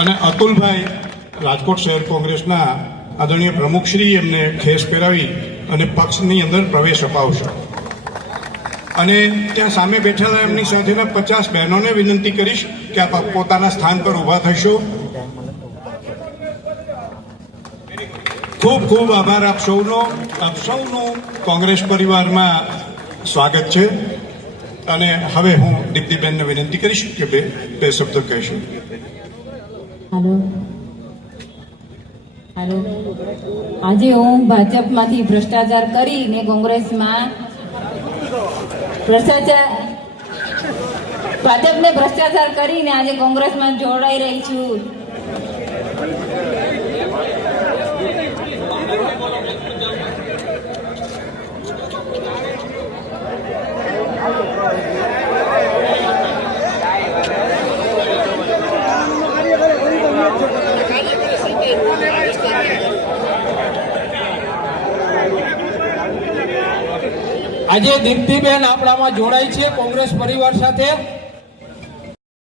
અને અતુલભાઈ રાજકોટ શહેર કોંગ્રેસના આદરણીય પ્રમુખશ્રી એમને ખેસ પહેરાવી અને પક્ષની અંદર પ્રવેશ અપાવશે અને ત્યાં સામે બેઠેલા એમની સાથેના 50 બહેનોને વિનંતી કરીશ કે આપ પોતાના સ્થાન પર ઊભા થશો. ખૂબ ખૂબ આભાર આપ સૌનું કોંગ્રેસ પરિવારમાં સ્વાગત છે. અને હવે હું દીપ્તિબેનને વિનંતી કરીશ કે બે શબ્દ કહેશું. હાલો, આજે હું ભાજપમાંથી ભ્રષ્ટાચાર કરીને કોંગ્રેસમાં ભાજપને ભ્રષ્ટાચાર કરીને આજે કોંગ્રેસમાં જોડાઈ રહી છું. આજે દીપ્તિબેન આપણામાં જોડાઈ છે કોંગ્રેસ પરિવાર સાથે.